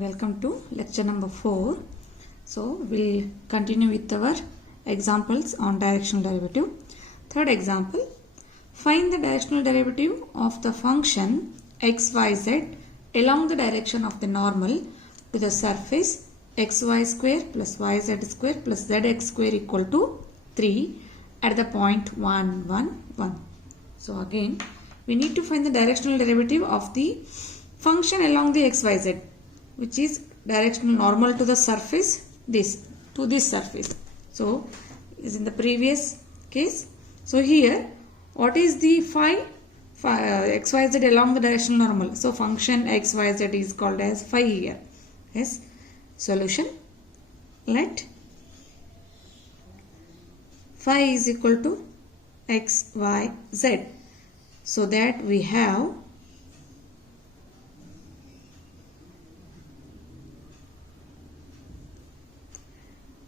Welcome to lecture number 4. So we'll continue with our examples on directional derivative. Third example, find the directional derivative of the function xyz along the direction of the normal to the surface xy square plus yz square plus zx square equal to 3 at the point 1, 1, 1. So again we need to find the directional derivative of the function along the xyz, which is directional normal to the surface, this surface. So is in the previous case. So here what is the phi xyz along the directional normal? So function xyz is called as phi here. Yes. Solution, let phi is equal to x, y, z, so that we have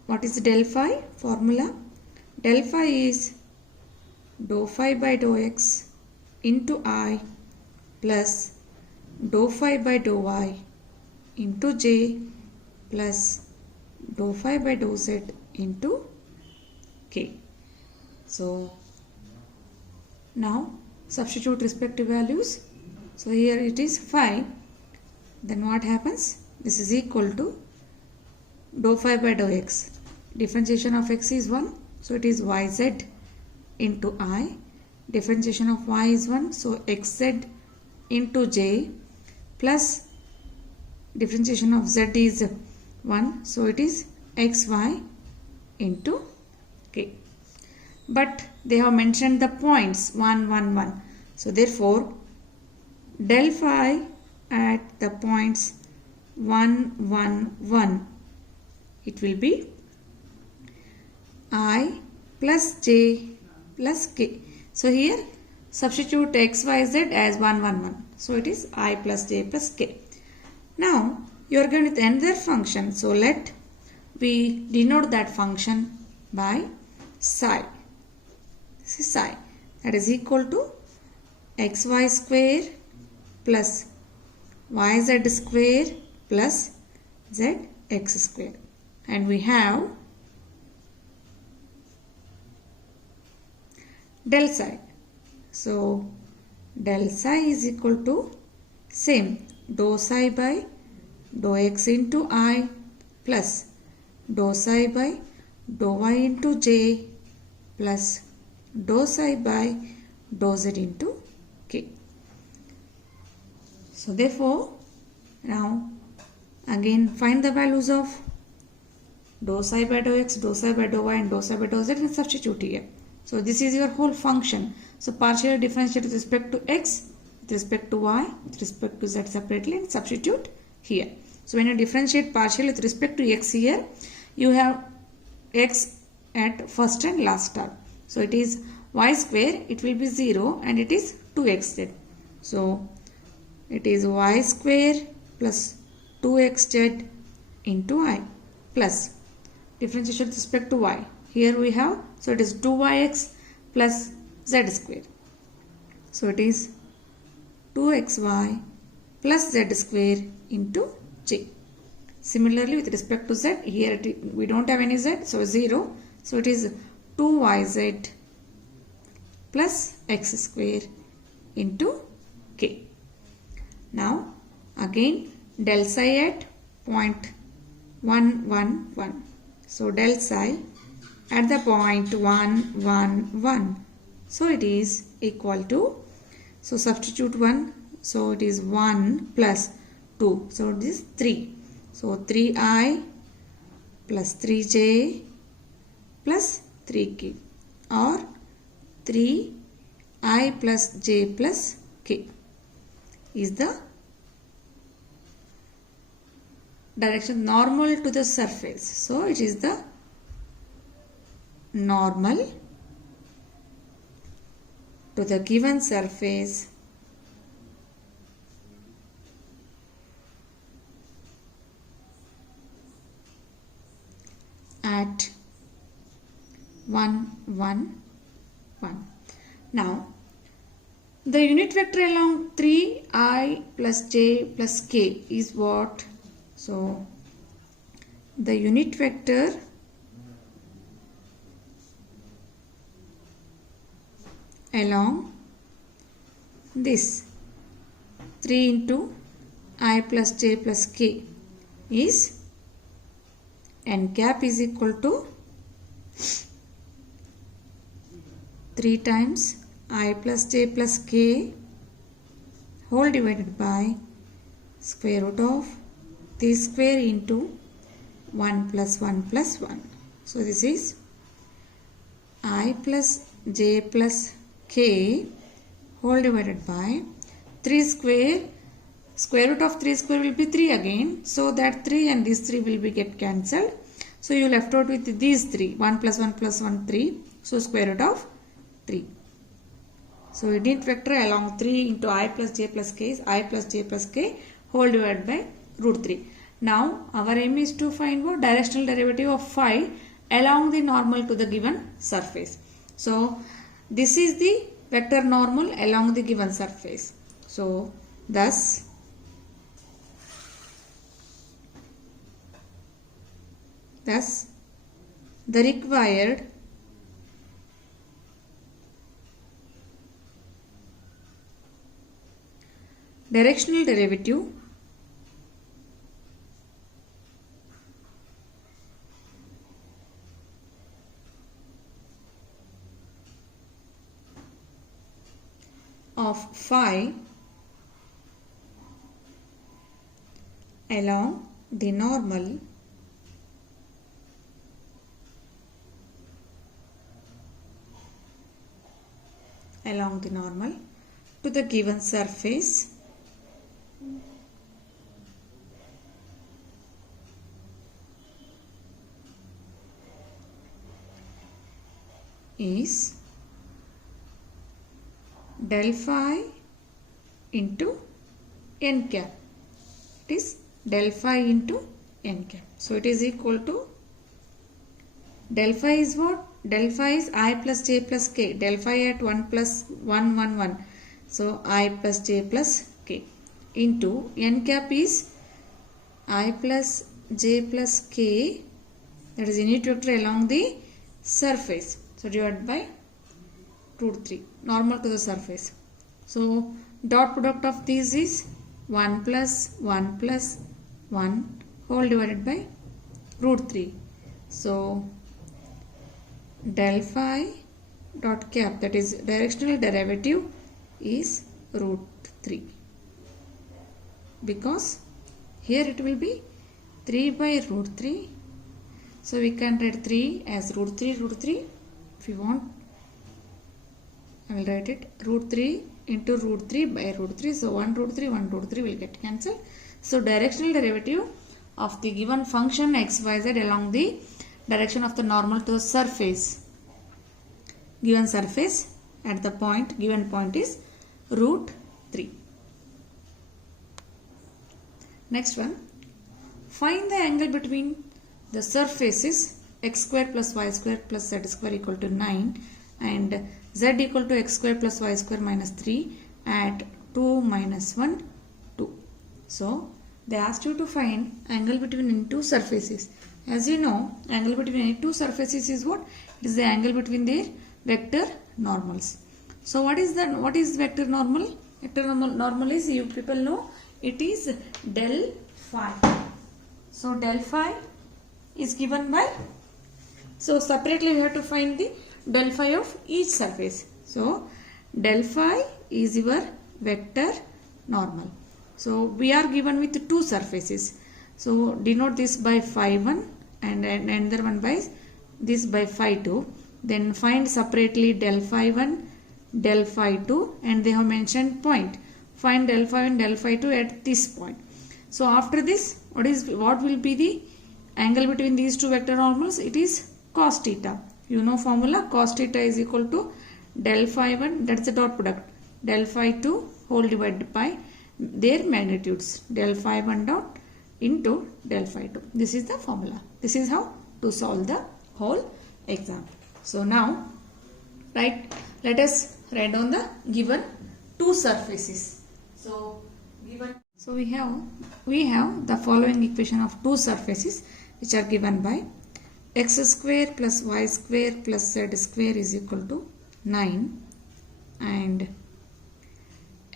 what is del phi formula? Del phi is dou phi by dou x into I plus dou phi by dou y into j plus dou phi by dou z into k. So now substitute respective values. So here it is phi. Then what happens? This is equal to dou phi by dou x. Differentiation of x is 1. So it is yz into I. Differentiation of y is 1. So xz into j plus differentiation of z is 1. So it is xy into k. But they have mentioned the points 1, 1, 1. So therefore del phi at the points 1, 1, 1, it will be I plus j plus k. So here substitute x, y, z as 1, 1, 1. So it is I plus j plus k. Now you are going with another function. So let we denote that function by psi. This is psi. That is equal to xy square plus yz square plus zx square. And we have del psi. So del psi is equal to same dou psi by dou x into I plus dou psi by dou y into j plus dou psi by dou z into k. So therefore now again find the values of dou psi by dou x, dou psi by dou y and dou psi by dou z and substitute here. So this is your whole function. So partially differentiate with respect to x, with respect to y, with respect to z separately and substitute here. So when you differentiate partially with respect to x here, you have x at first and last term. So it is y square, it will be 0 and it is 2xz. So it is y square plus 2xz into I plus differentiation with respect to y. Here we have, so it is 2yx plus z square. So it is 2xy plus z square into j. Similarly with respect to z, here we don't have any z, so 0. So it is 2yz plus x square into k. Now again del psi at point 1, 1, 1. So del psi at the point 1, 1, 1. So it is equal to, so substitute 1. So it is 1 plus 2. So it is 3. So 3i plus 3j plus 3k or 3i plus j plus k is the direction normal to the surface. So it is the normal to the given surface at 1, 1, 1. Now the unit vector along 3i plus j plus k is what? So the unit vector along this 3 into I plus j plus k is n cap is equal to 3 times I plus j plus k whole divided by square root of t square into 1 plus 1 plus 1. So this is I plus j plus k whole divided by 3 square root of 3 square will be 3 again, so that 3 and these 3 will be get cancelled. So you left out with these 3, 1 plus 1 plus 1 3, so square root of 3. So unit vector along 3 into I plus j plus k is I plus j plus k whole divided by root 3. Now our aim is to find what directional derivative of phi along the normal to the given surface. So this is the vector normal along the given surface. So thus the required directional derivative of phi along the normal to the given surface is del phi into n cap. It is del phi into n cap. So it is equal to del phi is what? Del phi is I plus j plus k. Del phi at 1 plus 1 1 1. So I plus j plus k into n cap is I plus j plus k, that is unit vector along the surface. So divided by root 3 normal to the surface. So dot product of these is 1 plus 1 plus 1 whole divided by root 3. So del phi dot cap, that is directional derivative, is root 3, because here it will be 3 by root 3. So we can write 3 as root 3 if you want. I will write it root 3 into root 3 by root 3. So 1 root 3 will get cancelled. So directional derivative of the given function xyz along the direction of the normal to the surface, given surface at the given point is root 3. Next one, find the angle between the surfaces x square plus y square plus z square equal to 9 and z equal to x square plus y square minus 3 at 2 minus 1 2. So they asked you to find angle between two surfaces. As you know, angle between any two surfaces is what? It is the angle between their vector normals. So what is vector normal? Vector normal is, you people know, it is del phi. So del phi is given by, so separately we have to find the del phi of each surface. So del phi is your vector normal. So we are given with two surfaces. So denote this by phi 1 and another one by this by phi 2. Then find separately del phi 1, del phi 2, and they have mentioned point. Find del phi 1, del phi 2 at this point. So after this, what will be the angle between these two vector normals? It is cos theta. You know formula, cos theta is equal to del phi 1, that's the dot product, del phi 2 whole divided by their magnitudes, del phi 1 dot into del phi 2. This is the formula. This is how to solve the whole example. So now let us write down the given two surfaces. So So we have the following equation of two surfaces which are given by x square plus y square plus z square is equal to 9 and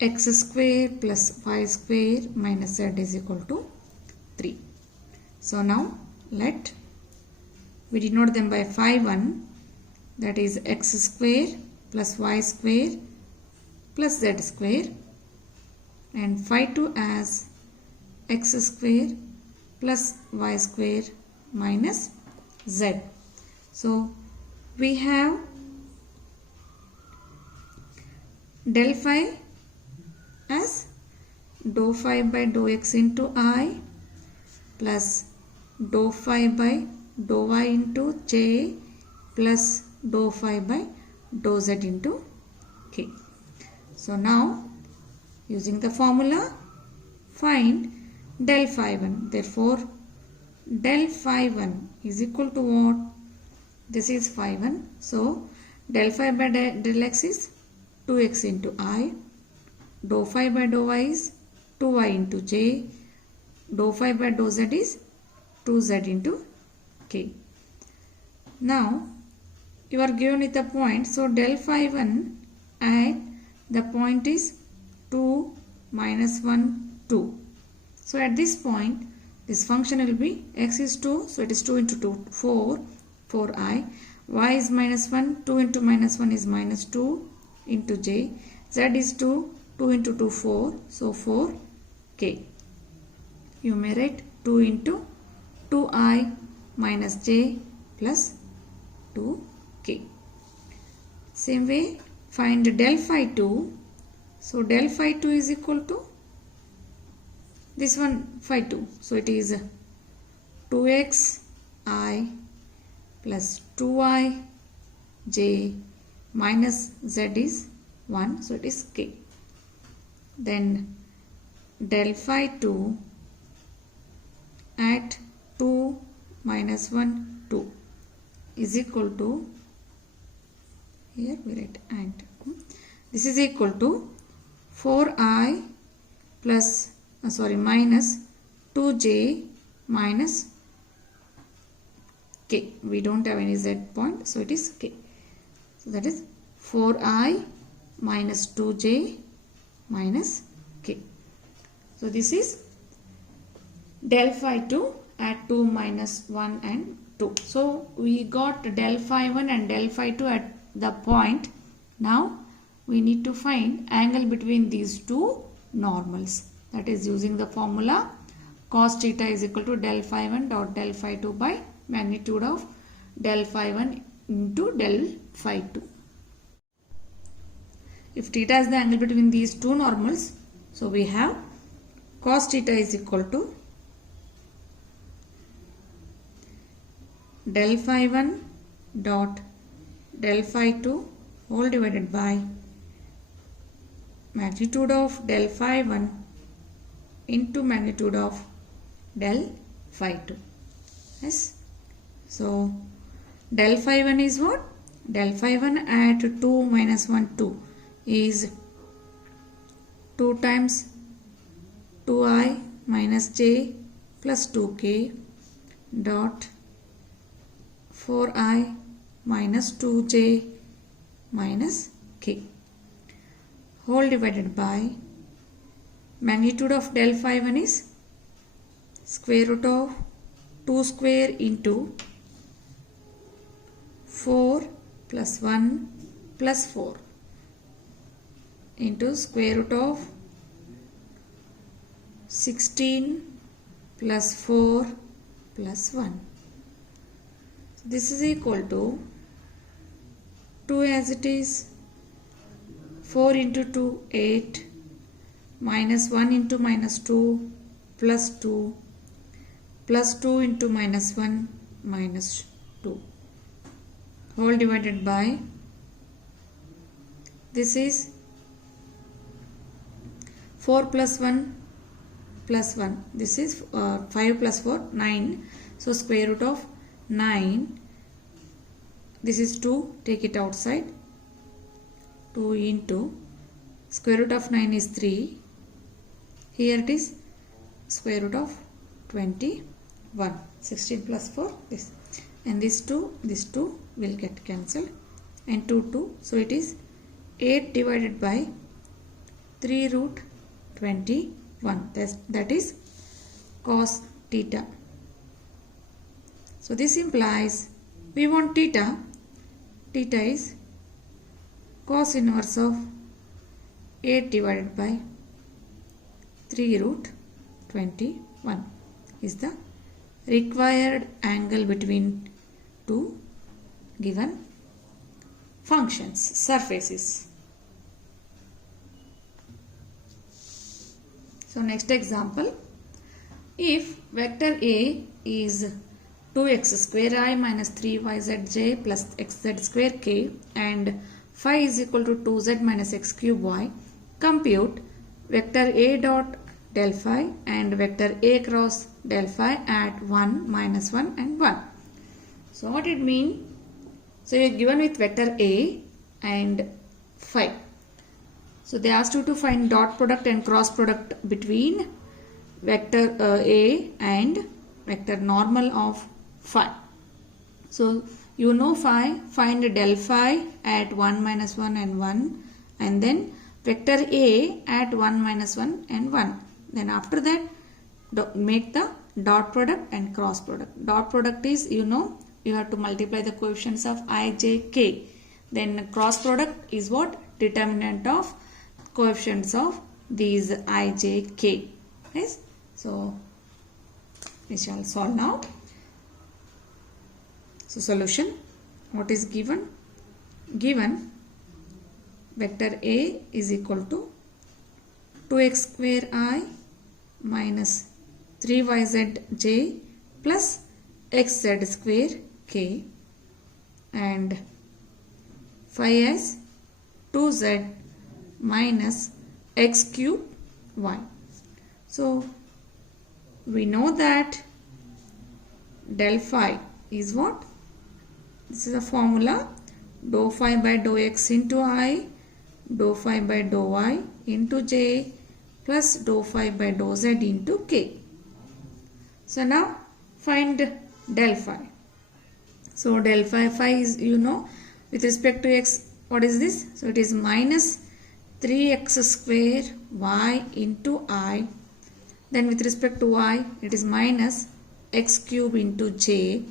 x square plus y square minus z is equal to 3. So now we denote them by phi 1, that is x square plus y square plus z square, and phi 2 as x square plus y square minus z. So we have del phi as dou phi by dou x into I plus dou phi by dou y into j plus dou phi by dou z into k. So now using the formula find del phi 1. Therefore del phi 1 is equal to what? This is phi 1. So del phi by del x is 2x into I. Dou phi by dou y is 2y into j. Dou phi by dou z is 2z into k. Now you are given with a point. So del phi 1 at the point is 2 minus 1 2. So at this point this function will be x is 2, so it is 2 into 2 4 4i, y is minus 1, 2 into minus 1 is minus 2 into j, z is 2, 2 into 2 4, so 4k. You may write 2 into 2i minus j plus 2k. Same way find del phi 2. So del phi 2 is equal to this one phi 2. So it is 2x I plus 2i j minus z is 1. So it is k. Then del phi 2 at 2 minus 1 2 is equal to, here we write and, this is equal to 4i plus minus 2j minus k. We don't have any z point, so it is k. So that is 4i minus 2j minus k. So this is del phi 2 at 2 minus 1 and 2. So we got del phi 1 and del phi 2 at the point. Now we need to find angle between these two normals. That is using the formula cos theta is equal to del phi 1 dot del phi 2 by magnitude of del phi 1 into del phi 2. If theta is the angle between these two normals, so we have cos theta is equal to del phi 1 dot del phi 2 whole divided by magnitude of del phi 1 into magnitude of del phi 2. Yes. So del phi 1 is what? Del phi 1 at 2 minus 1 2 is 2 times 2i minus j plus 2k dot 4i minus 2j minus k whole divided by magnitude of del phi 1 is square root of 2 square into 4 plus 1 plus 4 into square root of 16 plus 4 plus 1. This is equal to 2 as it is, 4 into 2 8 minus 1 into minus 2 plus 2 plus 2 into minus 1 minus 2 whole divided by, this is 4 plus 1 plus 1, this is 5 plus 4 9, so square root of 9, this is 2, take it outside, 2 into square root of 9 is 3 Here it is square root of 21. 16 plus 4 this. And this 2 will get cancelled. And 2. So it is 8 divided by 3 root 21. That is cos theta. So this implies we want theta. Theta is cos inverse of 8 divided by 3 root 21 is the required angle between two given functions, surfaces. So next example, if vector A is 2x square I minus 3yzj plus xz square k and phi is equal to 2z minus x cube y, compute vector A dot del phi and vector A cross del phi at 1, minus 1 and 1. So what it mean? So you are given with vector A and phi. So they asked you to find dot product and cross product between vector A and vector normal of phi. So you know phi, find del phi at 1, minus 1 and 1, and then vector A at 1, minus 1 and 1. Then after that make the dot product and cross product. Dot product is, you know, you have to multiply the coefficients of I, j, k. Then cross product is what? Determinant of coefficients of these I, j, k. Yes? So we shall solve now. So solution, what is given? Given vector A is equal to 2x square I minus 3yzj plus xz square k and phi as 2z minus x cube y. So we know that del phi is what? This is a formula, dou phi by dou x into I, dou phi by dou y into j plus dou phi by dou z into k. So now find del phi. So del phi is, you know, with respect to x, what is this? So it is minus 3x square y into I. Then with respect to y, it is minus x cube into j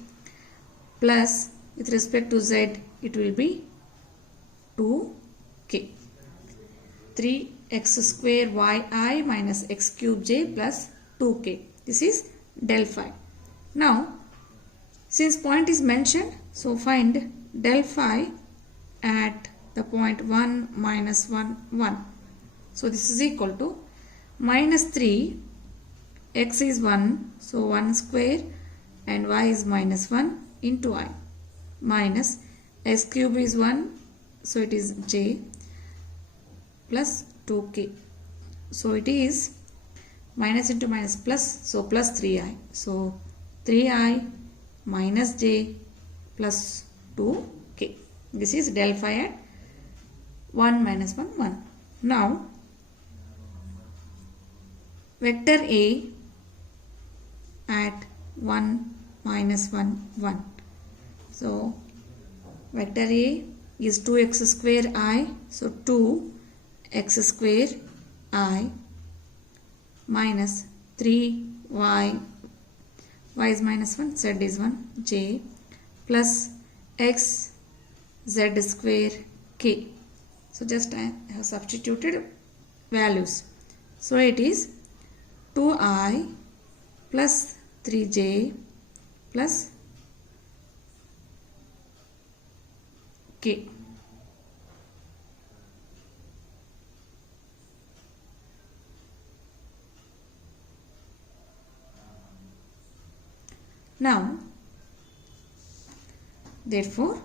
plus with respect to z, it will be 2k. 3x square yi minus x cube j plus 2k. This is del phi. Now, since point is mentioned, so find del phi at the point 1, minus 1, 1. So this is equal to minus 3, x is 1, so 1 square and y is minus 1 into I, minus x cube is 1, so it is j plus 2k. So it is minus into minus plus, so plus 3i. So 3i minus j plus 2k. This is del phi at 1, minus 1, 1. Now, vector A at 1, minus 1, 1. So, vector A is 2x square I. So, 2x square I minus 3y, y is minus 1, z is 1, j plus x z square k. So, just I have substituted values. So, it is 2i plus 3j plus k. Now, therefore,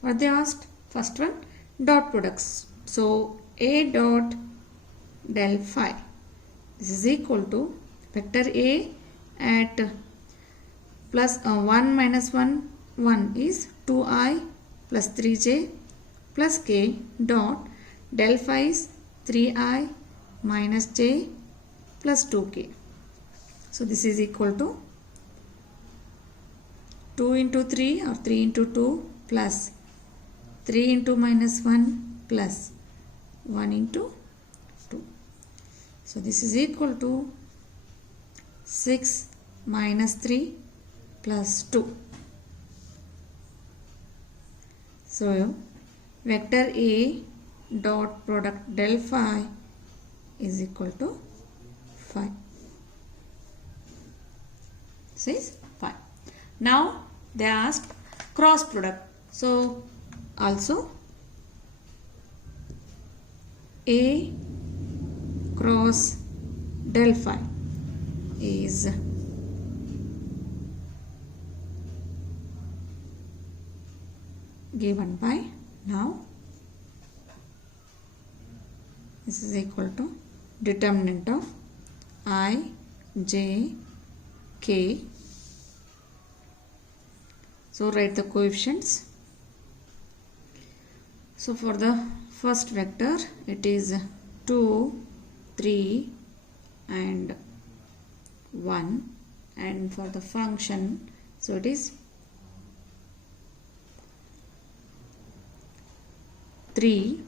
what they asked? First one, dot products. So, A dot del phi. This is equal to vector A at plus 1 minus 1, 1 is 2i plus 3j plus k dot del phi is 3i minus j plus 2k. So this is equal to 2 into 3 or 3 into 2 plus 3 into minus 1 plus 1 into 2. So this is equal to 6 minus 3 plus 2. So vector A dot product del phi is equal to 5. This is 5. Now they ask cross product. So also A cross del phi is given by, now this is equal to determinant of I, J, K. So write the coefficients. So for the first vector it is 2, 3 and 1, and for the function so it is 3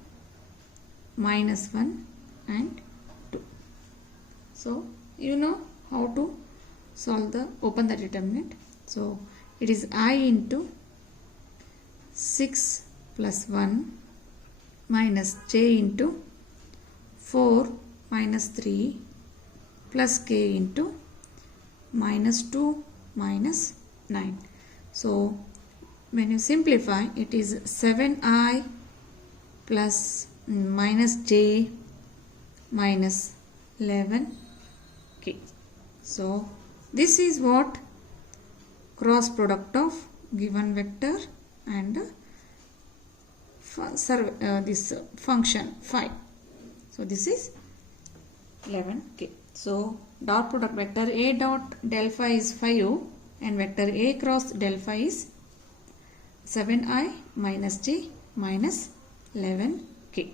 minus 1 and 2. So you know how to solve the open the determinant. So it is I into 6 plus 1 minus j into 4 minus 3 plus k into minus 2 minus 9. So when you simplify it is 7i plus minus j minus 11k. So this is what cross product of given vector and this function phi. So this is 11k. So dot product vector A dot del phi is 5 and vector A cross del phi is 7i minus j minus 11k.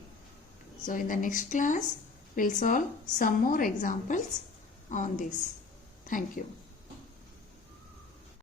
So in the next class we'll solve some more examples on this. Thank you.